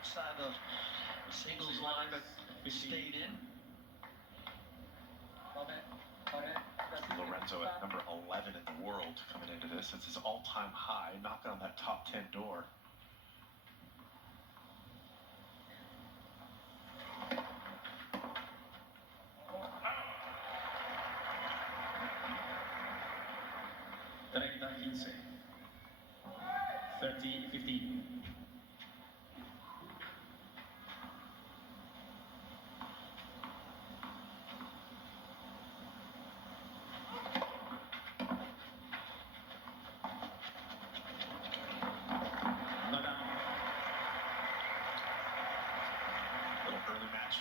outside the singles line, but stayed in. Lorenzo at number 11 in the world coming into this. It's his all-time high, knocking on that top 10 door. (30-15). 30-15.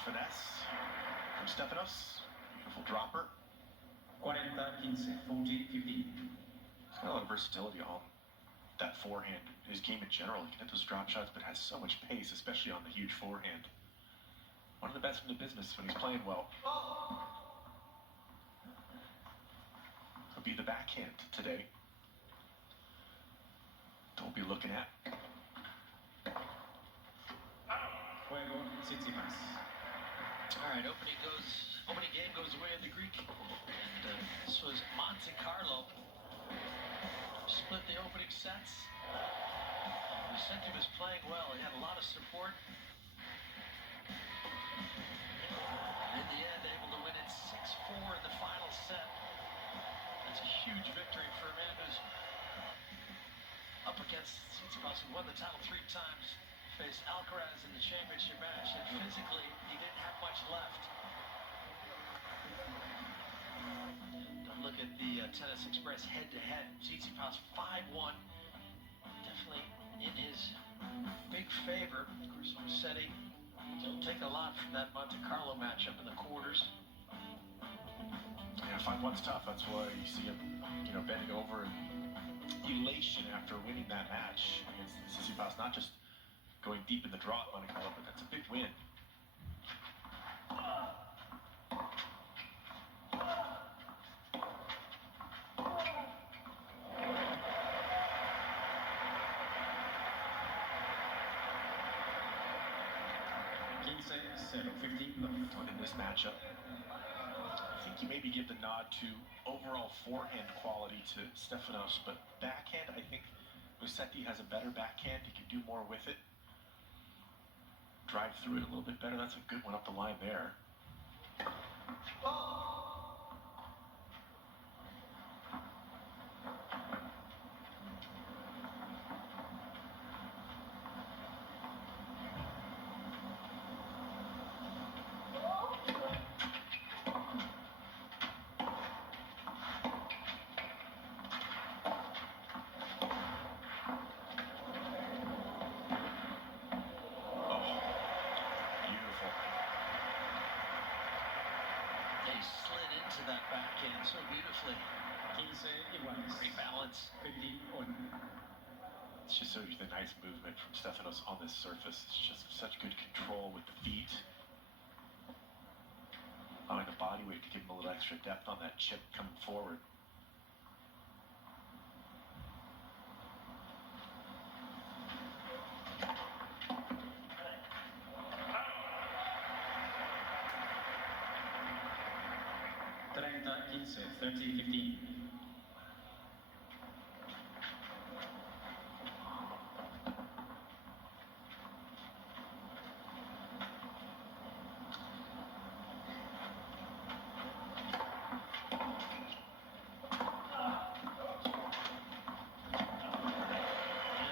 Finesse from Stefanos. Beautiful dropper. 40-15, 40-15. He's got a lot of versatility on that forehand. His game in general, he can hit those drop shots, but has so much pace, especially on the huge forehand. One of the best in the business when he's playing well. He'll be the backhand today. Don't be looking at. Tsitsipas. All right, opening game goes the way of the Greek, and this was Monte Carlo. Split the opening sets. Mulletti was playing well. He had a lot of support. In the end, able to win it 6-4 in the final set. That's a huge victory for a man who's up against Tsitsipas, who won the title 3 times. Faced Alcaraz in the championship match, and physically he didn't have much left. Don't look at the Tennis Express head-to-head. Tsitsipas 5-1, definitely in his big favor. Of course, Mulletti don't take a lot from that Monte Carlo matchup in the quarters. Yeah, 5-1's tough. That's why you see him, bending over in elation after winning that match against Tsitsipas. Not just going deep in the draw at Monte Carlo, but that's a big win. In this matchup, I think you maybe give the nod to overall forehand quality to Stefanos, but backhand, I think Mulletti has a better backhand. He can do more with it. Drive through it a little bit better. That's a good one up the line there. That backhand so beautifully. Great balance. It's just such a nice movement from Stefanos on this surface. It's just such good control with the feet. Allowing the body weight to give him a little extra depth on that chip coming forward. (30-15). 30-15.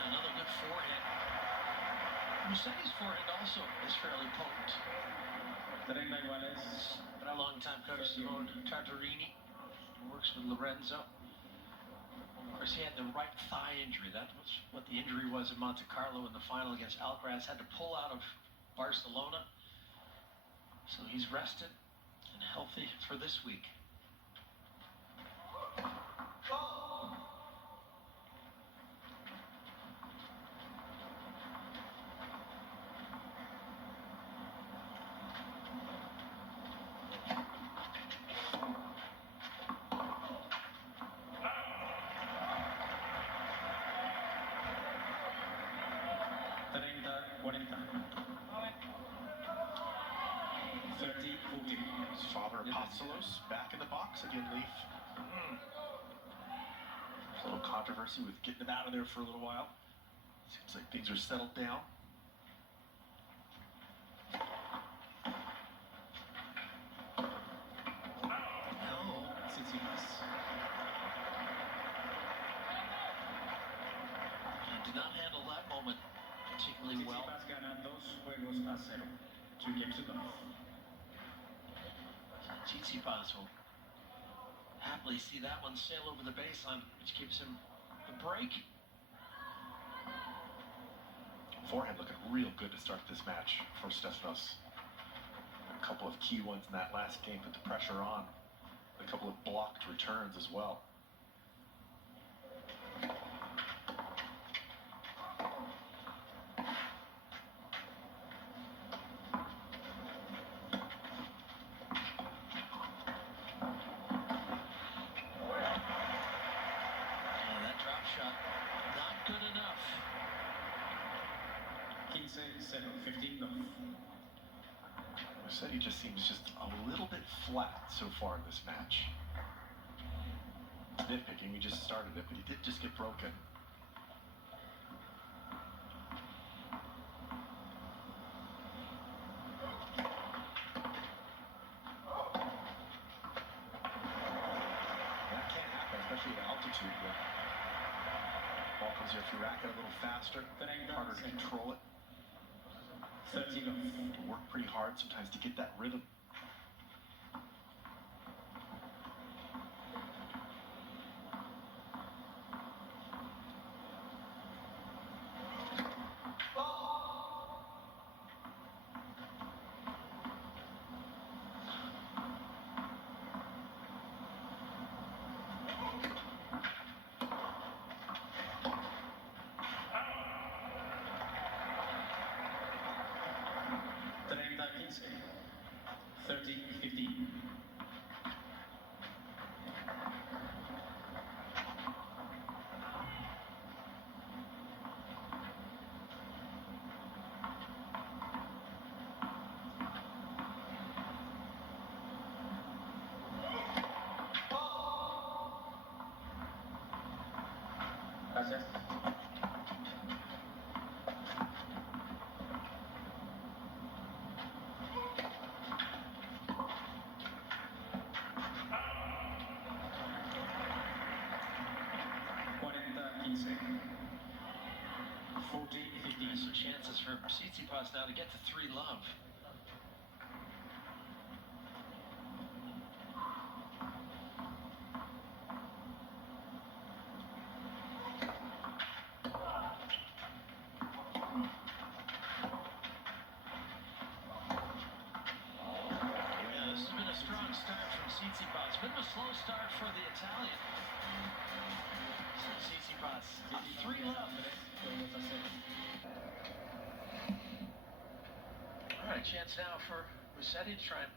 Another good forehand. Mulletti's forehand also is fairly potent. 30 iguales. Been a long time coach, Simone Tartarini, works with Lorenzo. Of course, he had the right thigh injury. That was what the injury was in Monte Carlo in the final against Alcaraz. Had to pull out of Barcelona. So he's rested and healthy for this week. (30-40). Father Apostolos back in the box again, Leaf. A little controversy with getting him out of there for a little while. Seems like things are settled down. Tsitsipas. Did not handle that moment particularly well. Tsitsipas gana 2-0. 2 games to go. Tsitsipas will happily see that one sail over the baseline, which gives him the break. Forehand looking real good to start this match for Stefanos. A couple of key ones in that last game put the pressure on. A couple of blocked returns as well. That drop shot, not good enough. 15-0. 15 love. Mulletti just seems just a little bit flat so far in this match. Nitpicking, we just started it, but he did just get broken. That can't happen, especially at altitude. But ball comes here, if you rack it a little faster, harder to control it. 30 love. Work pretty hard sometimes to get that rhythm. Gracias. So chances for Tsitsipas now to get to 3 love. Tsitsipas. Bit of a slow start for the Italian. So Tsitsipas, 3 love. All right, chance now for Mulletti to try and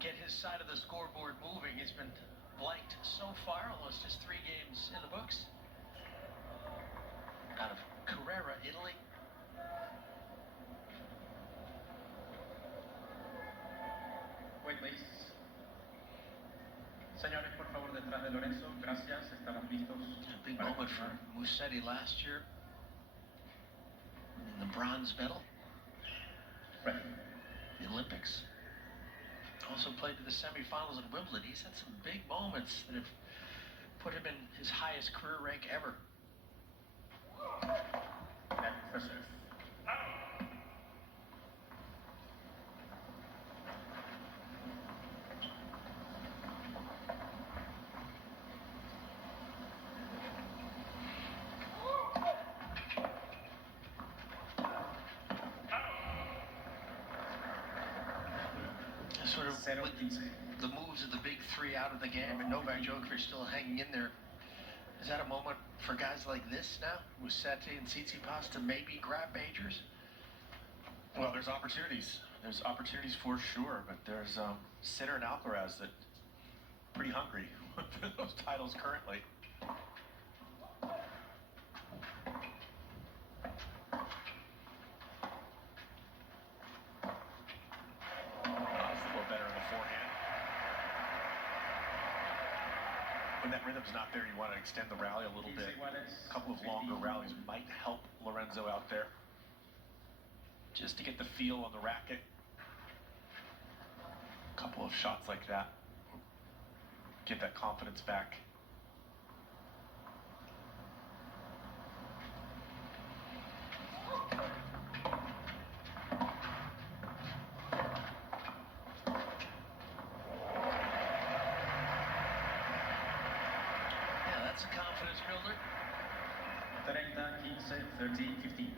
get his side of the scoreboard moving. He's been blanked so far, almost just 3 games in the books. Out of Carrera, Italy. Wait, please. Señores, por favor, detrás de Lorenzo. Gracias. Estamos listos. A big moment for Mulletti last year. Winning the bronze medal. Right. The Olympics. Also played to the semifinals at Wimbledon. He's had some big moments that have put him in his highest career rank ever. Okay, for sure. Sort of with the moves of the big 3 out of the game, and Novak Djokovic still hanging in there. Is that a moment for guys like this now, Mulletti and Tsitsipas, to maybe grab majors? Well, there's opportunities. There's opportunities for sure, but there's Sinner and Alcaraz that pretty hungry for those titles currently. Better in the forehand. when that rhythm's not there, you want to extend the rally a little 15 bit. iguales. A couple of longer rallies might help Lorenzo out there. Just to get the feel on the racket. A couple of shots like that. Get that confidence back. Yeah, that's a confidence builder. 30, 15, 15.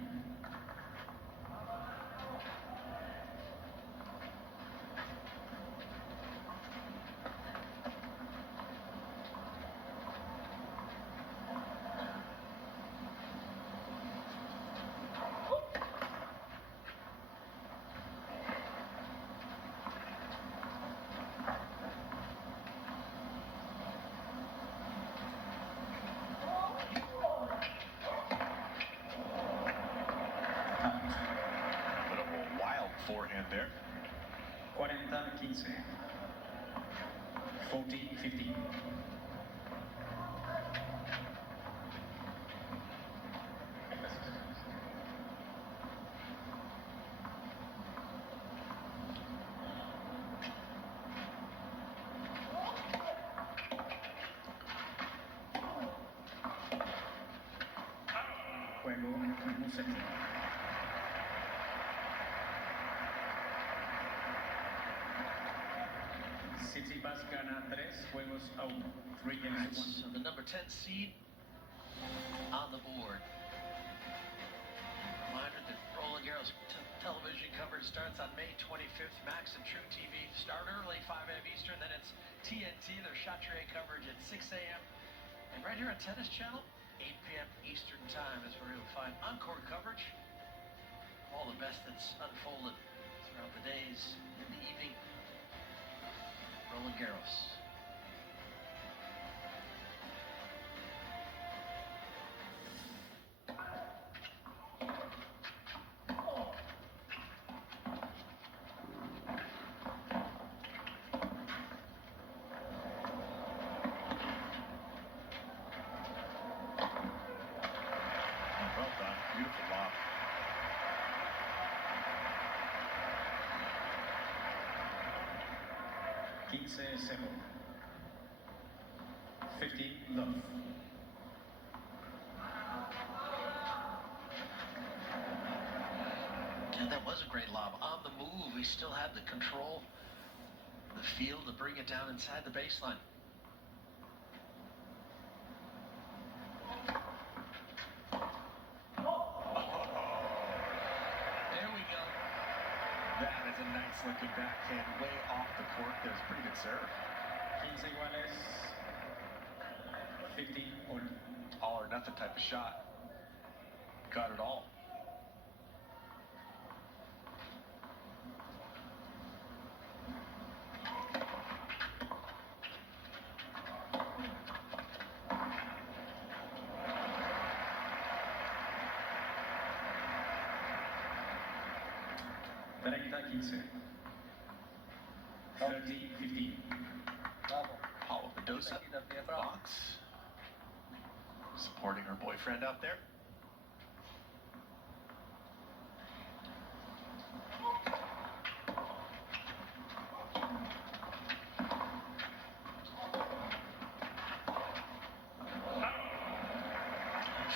Bit of a wild forehand there. 40, 15. 40, 15. Juego Mulletti. Tsitsipas gana 3 juegos a 1. 3 games to 1. So the number 10 seed on the board. Reminder that Roland Garros television coverage starts on May 25th. Max and True TV start early, 5 a.m. Eastern. Then it's TNT, their Chatrier coverage at 6 a.m. And right here on Tennis Channel, 8 p.m. Eastern Time is where you'll find encore coverage. All the best that's unfolded throughout the days in the evening. Roland Garros. Well done. Beautiful lob. Quince 15 love. And that was a great lob. On the move, he still had the control, the feel to bring it down inside the baseline. There we go. That is a nice looking backhand way off the court. That was a pretty good serve. 15 iguales. 15 all. All or nothing type of shot. Got it all. Quince. 30, 15. Paula Mendoza, box. Supporting her boyfriend out there.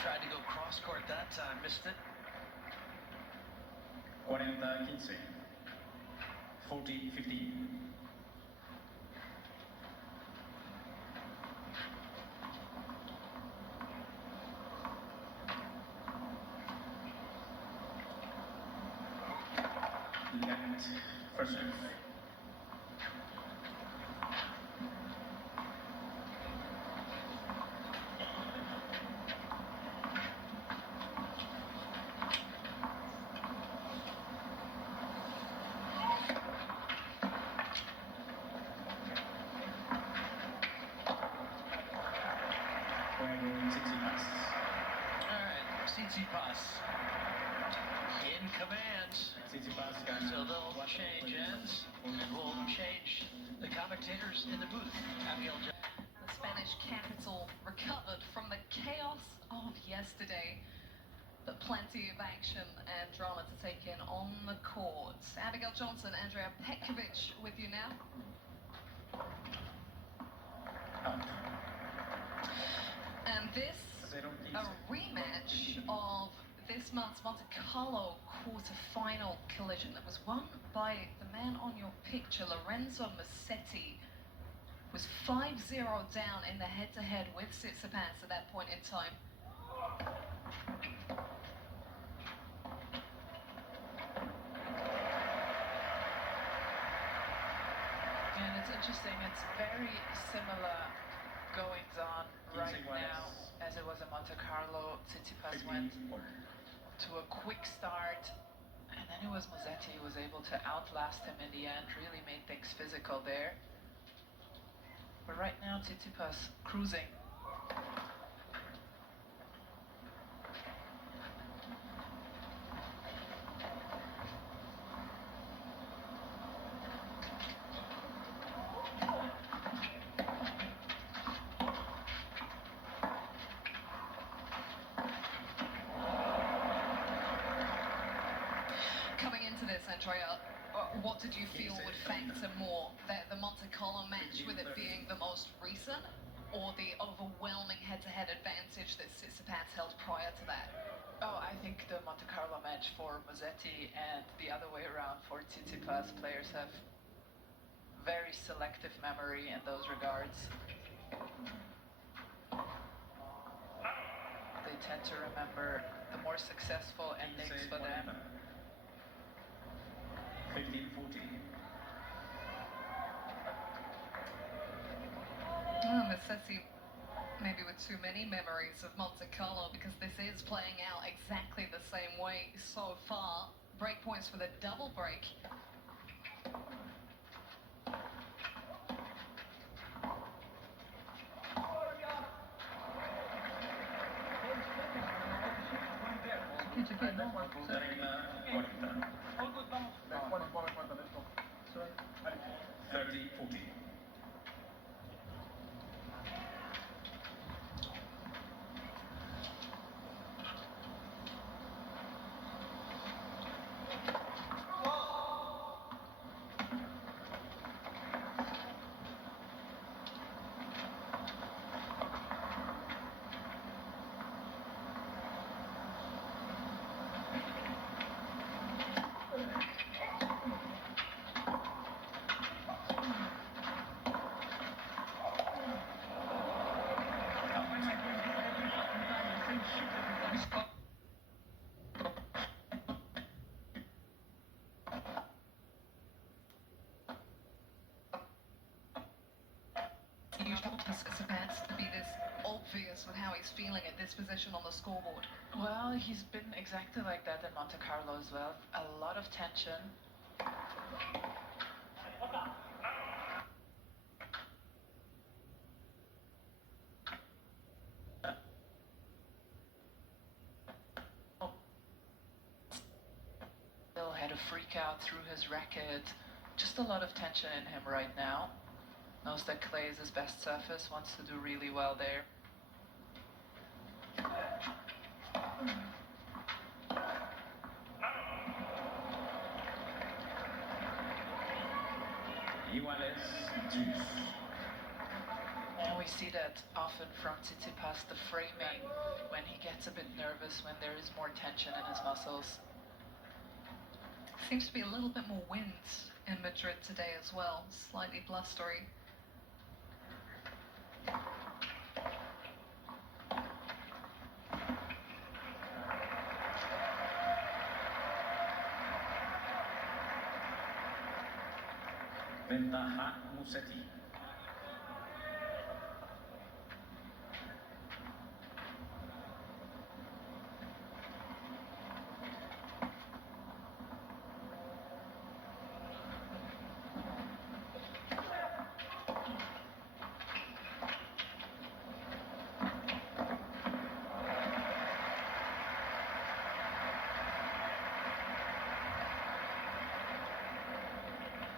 Tried to go cross court that time, missed it. 40, 15. 40, 15. Left first serve. Tsitsipas. All right, Tsitsipas in command. Tsitsipas So they'll change ends, and we'll change the commentators in the booth. Abigail. The Spanish Spanish capital recovered from the chaos of yesterday. But plenty of action and drama to take in on the courts. Abigail Johnson, Andrea Petkovic with you now. And this, a rematch of this month's Monte Carlo quarter-final collision that was won by the man on your picture, Lorenzo Mulletti. Was 5-0 down in the head-to-head with Tsitsipas at that point in time. And it's interesting, it's very similar goings on right now as it was in Monte Carlo. Tsitsipas went to a quick start, and then it was Mulletti who was able to outlast him in the end, really made things physical there. But right now, Tsitsipas cruising. Coming into this, Andrea, what did you feel would factor more? The Monte Carlo match, with it being the most recent, or the overwhelming head-to-head advantage that Tsitsipas held prior to that? Oh, I think the Monte Carlo match for Mulletti and the other way around for Tsitsipas. Players have very selective memory in those regards. They tend to remember the more successful endings for them. 15-14. Mulletti maybe with too many memories of Monte Carlo, because this is playing out exactly the same way so far. Break points for the double break. Tsitsipas to be this obvious with how he's feeling at this position on the scoreboard. Well, he's been exactly like that in Monte Carlo as well. A lot of tension. Still had a freak out through his racket. Just a lot of tension in him right now. Knows that clay is his best surface, wants to do really well there. And we see that often from Tsitsipas, the framing, when he gets a bit nervous, when there is more tension in his muscles. Seems to be a little bit more wind in Madrid today as well, slightly blustery. Ventaja Mulletti.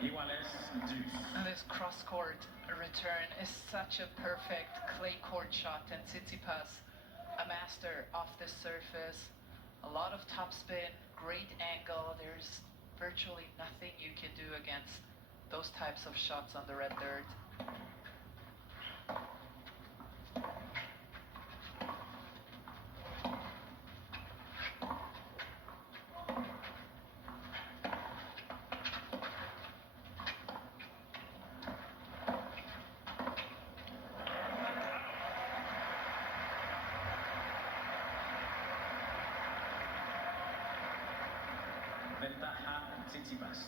Iguales, deuce. And this cross-court return is such a perfect clay court shot, and Tsitsipas, a master off this surface, a lot of topspin, great angle. There's virtually nothing you can do against those types of shots on the red dirt. Ventaja Tsitsipas.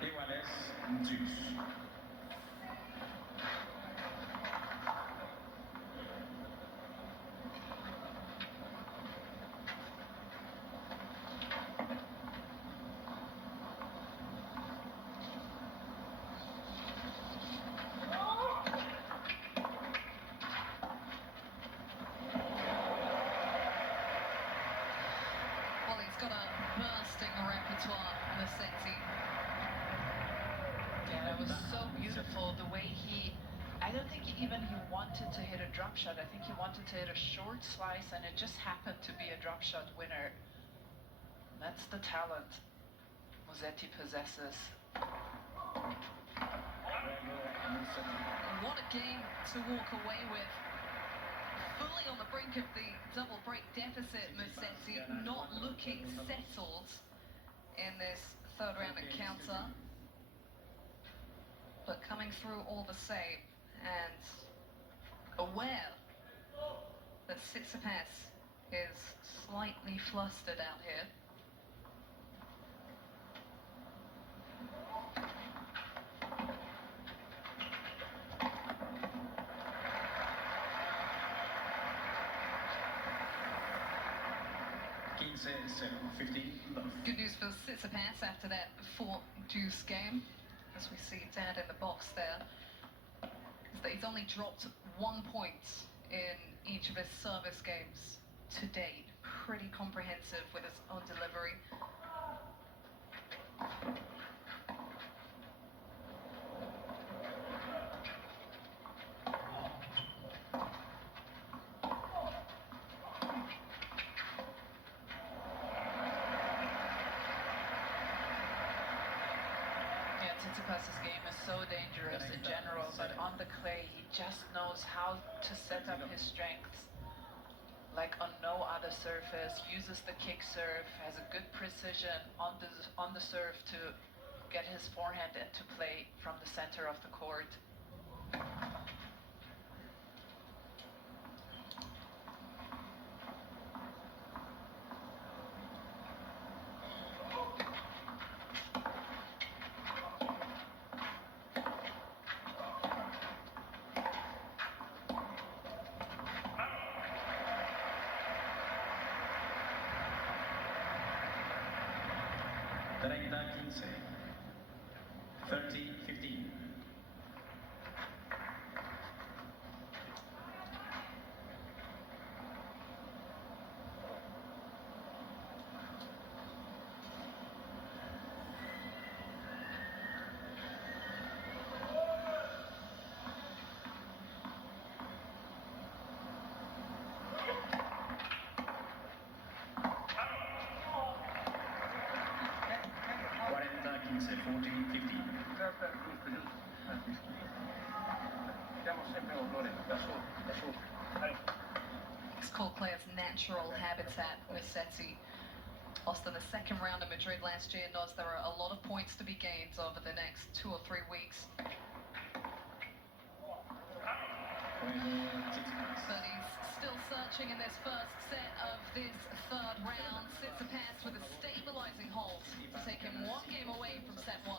Iguales, deuce. Well, he's got a bursting repertoire, Mulletti. Yeah, that was so beautiful. The way I don't think he wanted to hit a drop shot. I think he wanted to hit a short slice, and it just happened to be a drop shot winner. That's the talent Mulletti possesses. What a game to walk away with. Fully on the brink of the double break deficit, Mulletti not looking settled in this third round encounter, but coming through all the same and aware that Tsitsipas is slightly flustered out here. Good news for Tsitsipas after that 4-deuce game, as we see Dad in the box there, is that he's only dropped 1 point in each of his service games to date. Pretty comprehensive with his own delivery. Tsitsipas's game is so dangerous in general, but on the clay, he just knows how to set up his strengths like on no other surface, uses the kick serve, has a good precision on the serve to get his forehand into play from the center of the court. Treinta-15. 30-15. It's called player's natural habitat, Mulletti. Lost in the second round in Madrid last year, knows there are a lot of points to be gained over the next 2 or 3 weeks. But he's still searching in this first set of this third round. Tsitsipas with a stabilizing hold to take him 1 game away from set 1.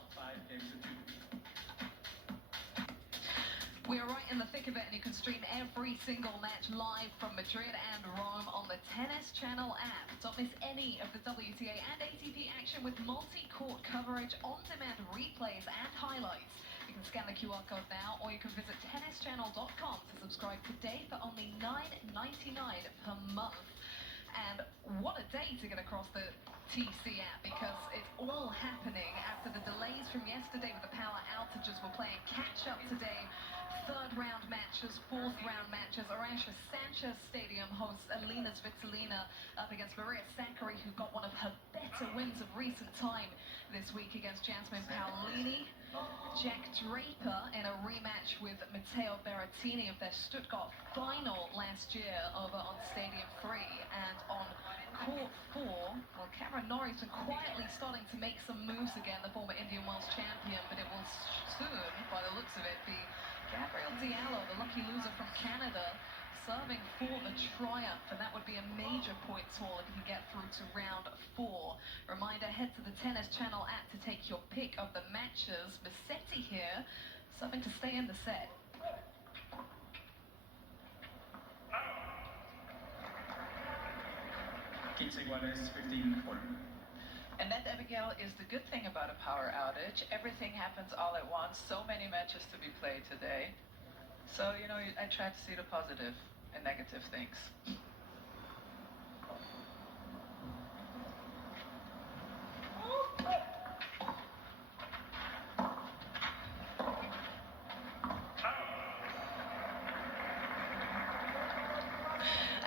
We are right in the thick of it, and you can stream every single match live from Madrid and Rome on the Tennis Channel app. Don't miss any of the WTA and ATP action with multi-court coverage, on-demand replays and highlights. You can scan the QR code now, or you can visit tennischannel.com to subscribe today for only $9.99 per month. And what a day to get across the TC app, because it's all happening after the delays from yesterday with the power outages. We're playing catch-up today. Third round matches, fourth round matches. Arantxa Sanchez Stadium hosts Elina Svitolina up against Maria Sakkari, who got one of her better wins of recent time this week against Jasmine Paolini. Jack Draper in a rematch with Matteo Berrettini of their Stuttgart final last year over on Stadium 3. And on court 4, well, Cameron Norrie's been quietly starting to make some moves again, the former Indian Wells champion, but it will soon, by the looks of it, be Gabriel Diallo, the lucky loser from Canada, serving for the triumph, and that would be a major points haul if you can get through to round 4. Reminder, head to the Tennis Channel app to take your pick of the matches. Mulletti here, serving to stay in the set. Tsitsipas 15-4. And that, Abigail, is the good thing about a power outage. Everything happens all at once. So many matches to be played today. So, you know, I try to see the positive and negative things.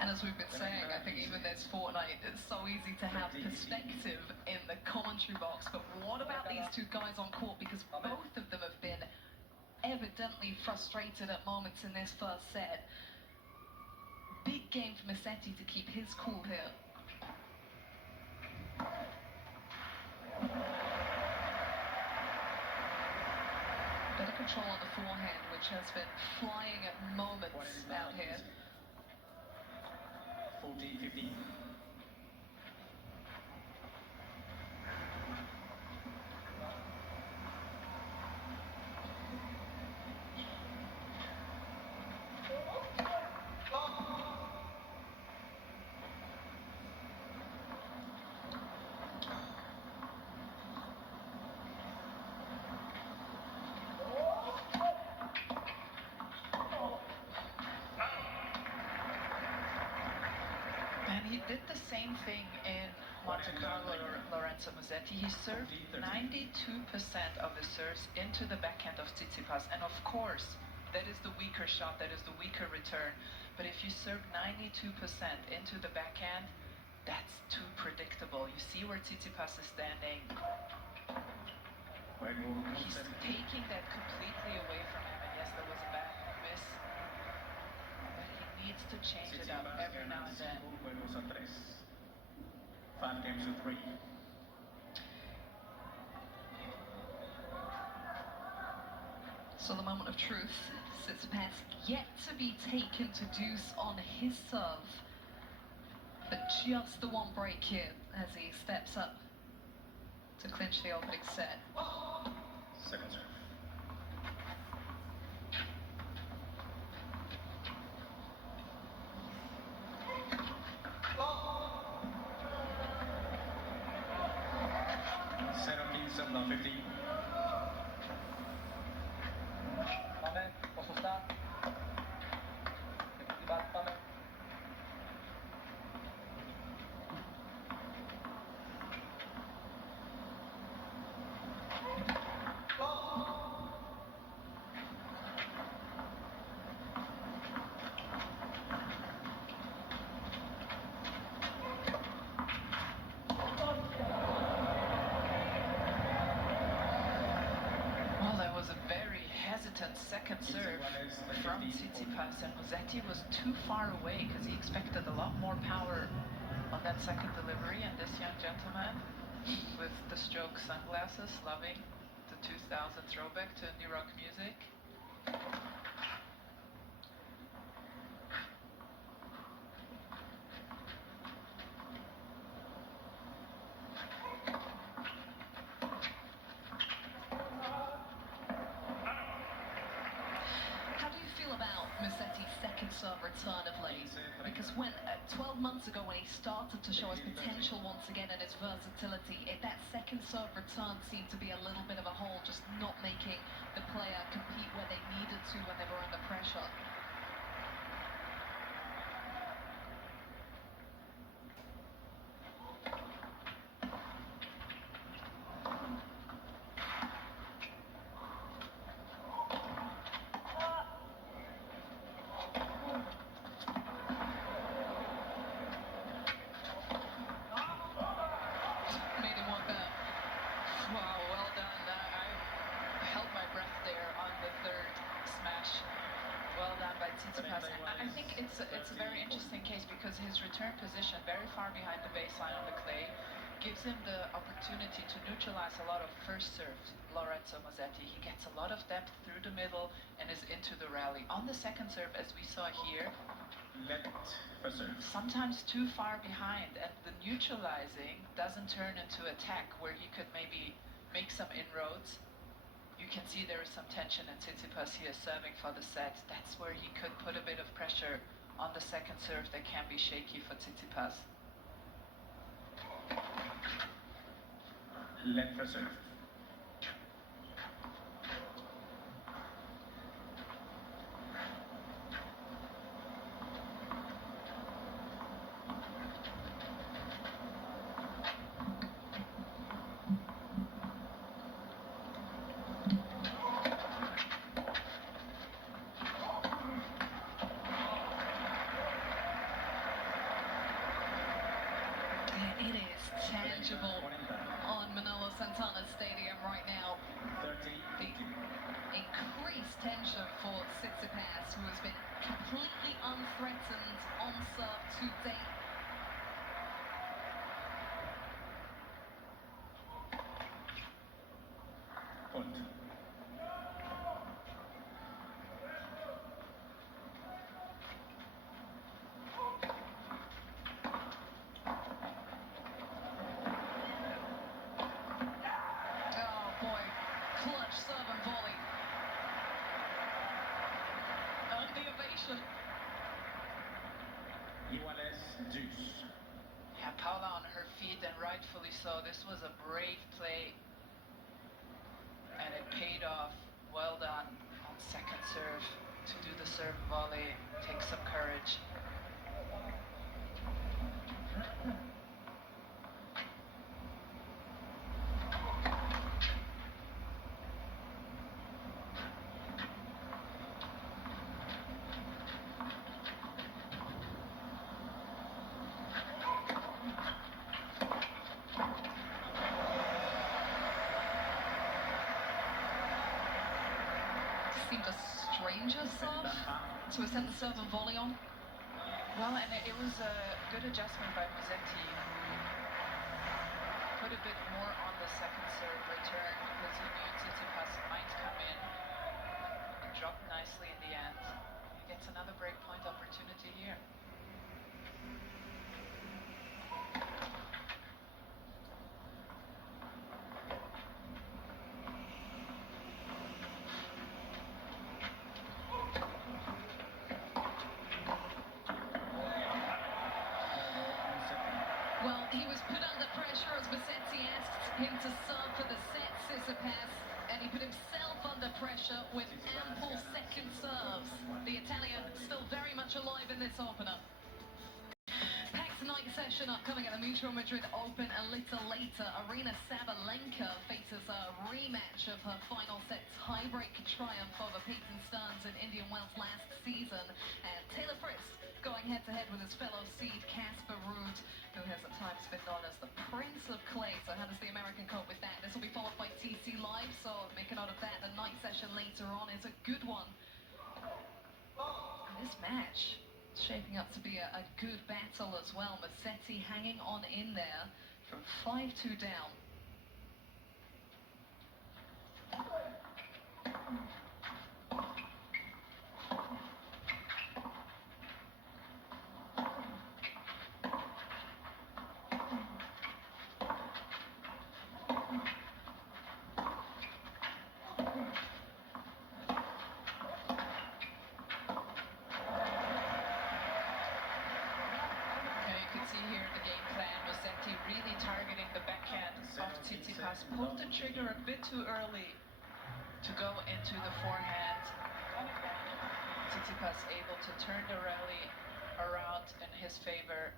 And as we've been saying, I think even this fortnight, it's so easy to have perspective in the commentary box. But what about these two guys on court? Because both of them have been evidently frustrated at moments in this first set. Big game for Mulletti to keep his cool here. Better control on the forehand, which has been flying at moments out here. 14-15. And he did the same thing in Monte Carlo, Lorenzo Mulletti. He served 92% of the serves into the backhand of Tsitsipas. And of course, that is the weaker shot, that is the weaker return. But if you serve 92% into the backhand, that's too predictable. You see where Tsitsipas is standing. He's taking that completely away from him. And yes, there was a bad miss. But he needs to change it up every now and then. 5-3. So the moment of truth, Tsitsipas yet to be taken to deuce on his serve. But just the one break here as he steps up to clinch the opening set. Second serve. Love 15. Second serve from Tsitsipas, and Mulletti was too far away because he expected a lot more power on that second delivery. And this young gentleman with the stroke sunglasses, loving the 2000 throwback to new rock music. How do serve return of late. Because when 12 months ago, when he started to show his potential once again and his versatility, that second serve return seemed to be a little bit of a hole, just not making the player compete where they needed to when they were under pressure. Tsitsipas. I think it's a very interesting case because his return position, very far behind the baseline on the clay, gives him the opportunity to neutralize a lot of first serve Lorenzo Mulletti. He gets a lot of depth through the middle and is into the rally. On the second serve, as we saw here, sometimes too far behind, and the neutralizing doesn't turn into attack where he could maybe make some inroads. You can see there is some tension in Tsitsipas here serving for the set. That's where he could put a bit of pressure on the second serve that can be shaky for Tsitsipas. Let for serve. It is tangible on Manolo Santana Stadium right now. The increased tension for Tsitsipas, who has been completely unthreatened on serve to date. Point. Clutch serve and volley. And the ovation. Iguales deuce. Yeah, Paula on her feet, and rightfully so. This was a brave play, and it paid off. Well done on second serve to do the serve volley. Take some courage. Seemed a stranger serve to send the serve and volley on. Well, and it was a good adjustment by Mulletti, who put a bit more on the second serve return because he knew Tsitsipas might come in. It dropped nicely in the end. He gets another break point opportunity here. Well, he was put under pressure as Mulletti asked him to serve for the set, Tsitsipas, and he put himself under pressure with ample second serves. The Italian still very much alive in this opener. Packed night session upcoming at the Madrid Open a little later. Arina Sabalenka faces a rematch of her final set tiebreak triumph over Peyton Stearns in Indian Wells last season. And Taylor Fritz going head-to-head with his fellow seed Casper Ruud, who has at times been known as the Prince of Clay. So how does the American cope with that? This will be followed by TC Live, so make a note of that. The night session later on is a good one. And this match shaping up to be a good battle as well. Mulletti hanging on in there from 5-2 down. see here the game plan. Mulletti really targeting the backhand of Tsitsipas. Pulled the trigger a bit too early to go into the forehand. Tsitsipas able to turn the rally around in his favor.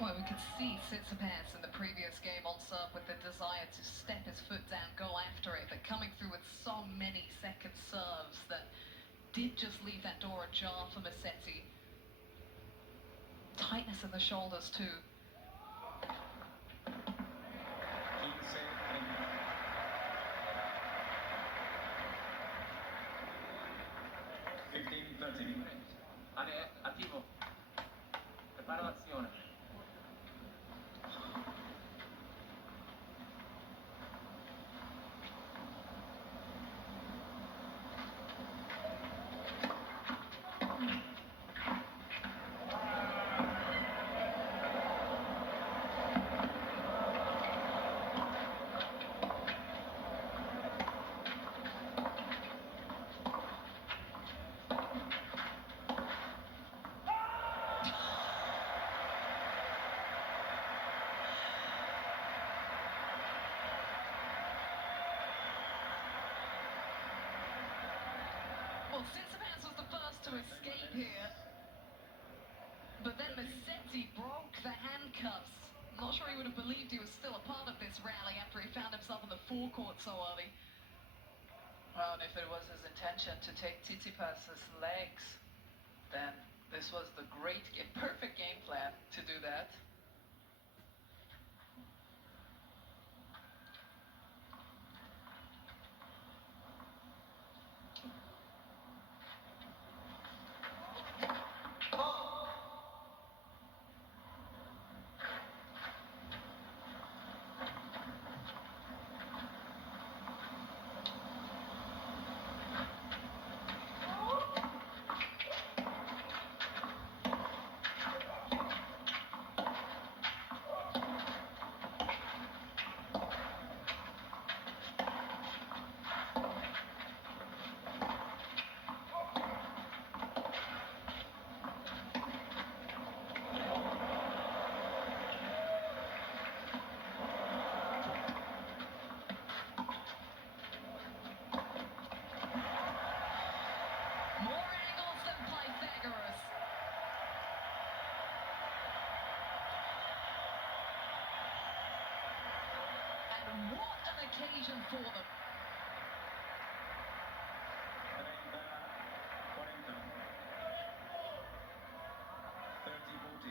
Well, we could see Tsitsipas in the previous game on serve with the desire to step his foot down, go after it, but coming through with so many second serves that did just leave that door ajar for Mulletti. Tightness in the shoulders too. Attivo. Preparo l'azione. Well, Tsitsipas was the first to escape here, but then Mulletti broke the handcuffs. I'm not sure he would have believed he was still a part of this rally after he found himself in the forecourt so early. Well, and if it was his intention to take Tsitsipas's legs, then this was the perfect game plan to do that. What an occasion for them. 30-40.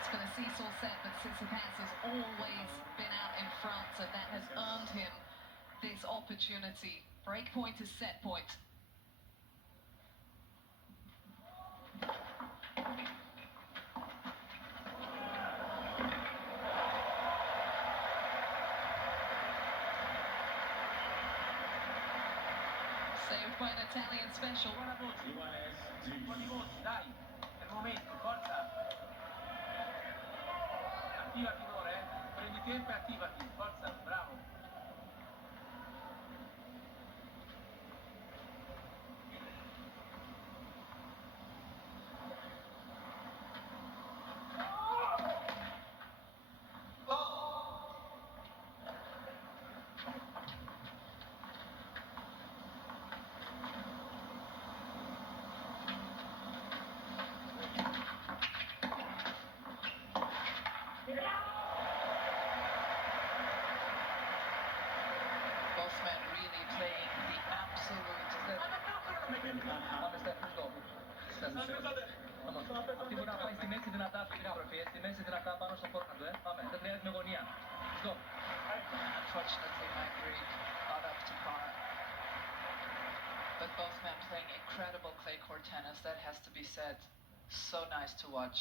It's been a seesaw set, but Tsitsipas has always been out in front, and that has earned him this opportunity. Break point is set point. Saved by an Italian special. Buona voce. Un po' di voce, dai. È il momento, forza. Attivati ora, prendi tempo e attivati, forza, bravo. Αυτή μπορεί να πάει στη μέση δυνατά, φιλότροφοι, στη μέση δυνατά πάνω στο φόρχατο, Πάμε, δεν χρειάζεται γωνία. Let's go. Unfortunately, Madrid got up to par. But both men playing incredible clay court tennis, that has to be said. So nice to watch.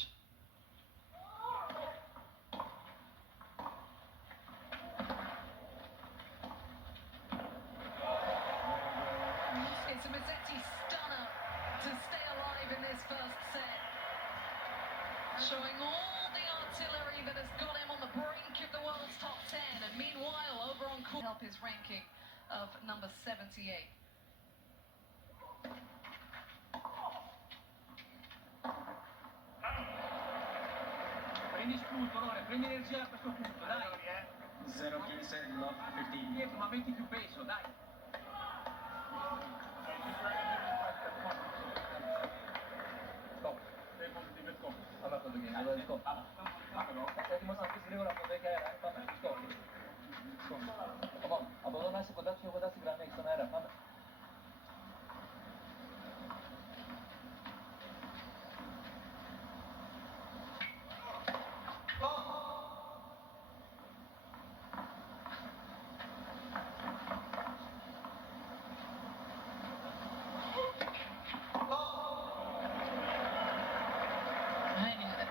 It's a Mulletti stunner to stay alive in this first set. Showing all the artillery that has got him on the brink of the world's top 10. And meanwhile, over on court, help his ranking of number 78. Prendi spunto, Lore, prendi energia da questo punto, dai. 0-15, love 15. Dietro, ma metti più peso, dai. Stop. Vabbè, quello che allora stop. Stai dimostrando che si regola con te che era, vabbè, stop. Come on, abbandonarsi, podarsi grande, che sono era, vabbè.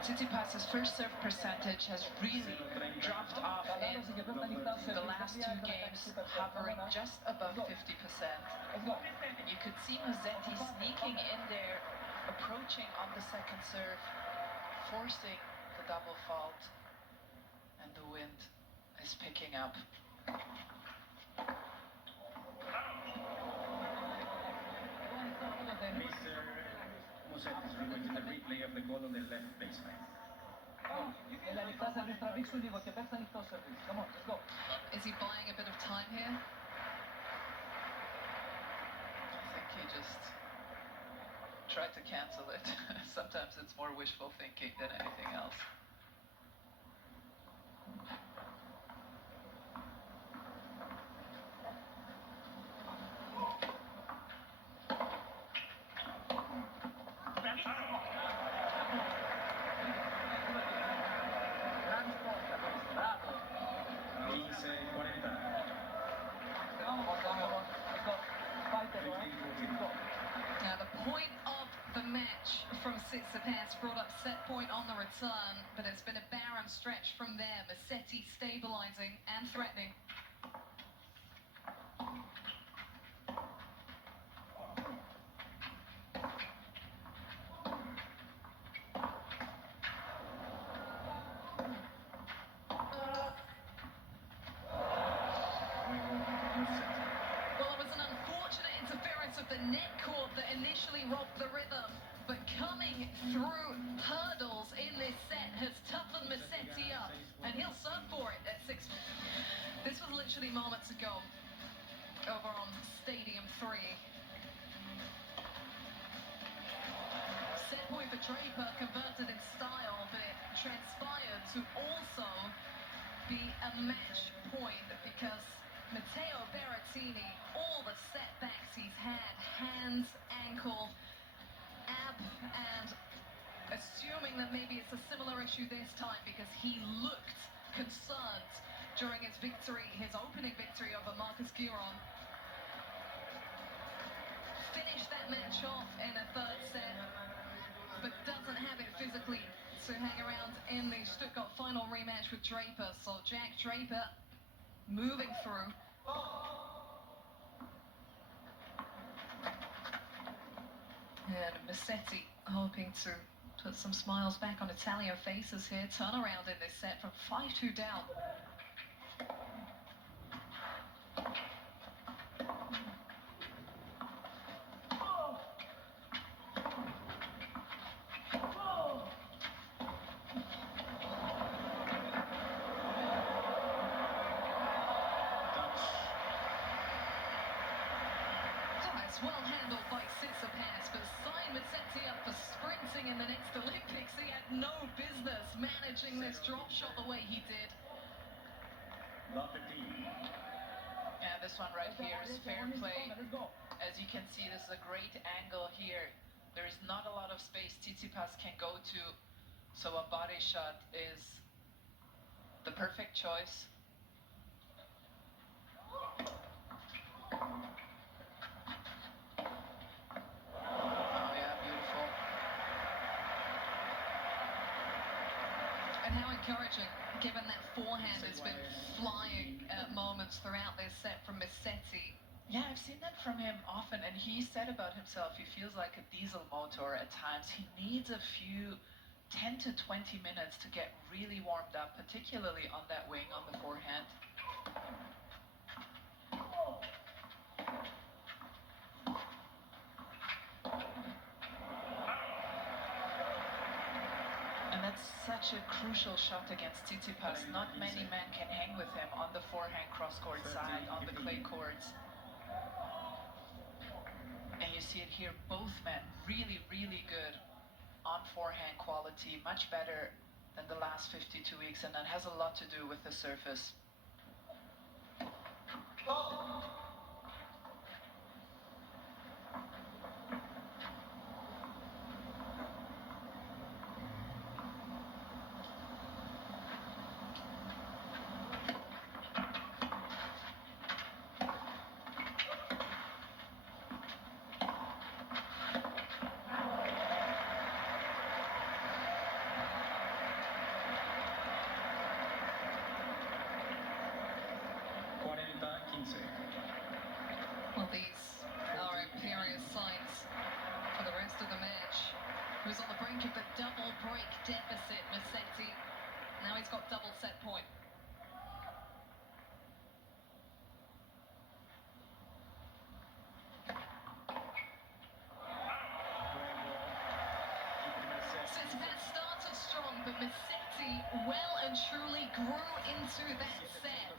Tsitsipas' first serve percentage has really dropped off in the last two games, hovering just above 50%. And you could see Mulletti sneaking in there, approaching on the second serve, forcing the double fault, and the wind is picking up. Mr. Mulletti is requesting a replay of the goal on the left baseline. Έλα, ανοιχτά σερβίς, τραβήξου λίγο και παίξε ανοιχτό σερβίς. Come on, let's go. Is he buying a bit of time here? I think he just tried to cancel it. Sometimes it's more wishful thinking than anything else. Now the point of the match from Tsitsipas brought up set point on the return, but it's been a barren stretch from there. Mulletti stabilising and threatening. Well, it was an unfortunate interference of the net court that initially robbed the rhythm, but coming through hurdles in this set has toughened Mulletti up, and he'll serve for it at 6. This was literally moments ago over on Stadium 3. Set point for Draper converted in style, but it transpired to also be a match point because Matteo Berrettini, all the setbacks he's had, hands, ankle, ab, and assuming that maybe it's a similar issue this time because he looked concerned during his victory, his opening victory over Marcus Giron. Finished that match off in a third set, but doesn't have it physically to hang around in the Stuttgart final rematch with Draper. So Jack Draper moving through. And Mulletti hoping to put some smiles back on Italian faces here. Turnaround in this set from 5-2 down. Well handled by Tsitsipas, but sign Mulletti up for sprinting in the next Olympics. He had no business managing this drop shot the way he did. Love 15. Yeah, this one right here is fair play. As you can see, this is a great angle here. There is not a lot of space Tsitsipas can go to, so a body shot is the perfect choice. Oh yeah, beautiful. And how encouraging, given that forehand has been flying at moments throughout this set from Mulletti. Yeah, I've seen that from him often, and he said about himself, he feels like a diesel motor at times. He needs a few 10 to 20 minutes to get really warmed up, particularly on that wing on the forehand. And that's such a crucial shot against Tsitsipas. Not many men can hang with him on the forehand cross-court side, on the clay courts. And you see it here, both men really, really good on forehand quality, much better than the last 52 weeks, and that has a lot to do with the surface. Well, these are imperious signs for the rest of the match. He was on the brink of the double break deficit, Mulletti. Now he's got double set point. Tsitsipas started strong, but Mulletti well and truly grew into that set.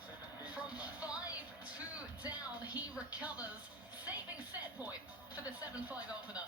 From 5-2 down, he recovers, saving set point for the 7-5 opener.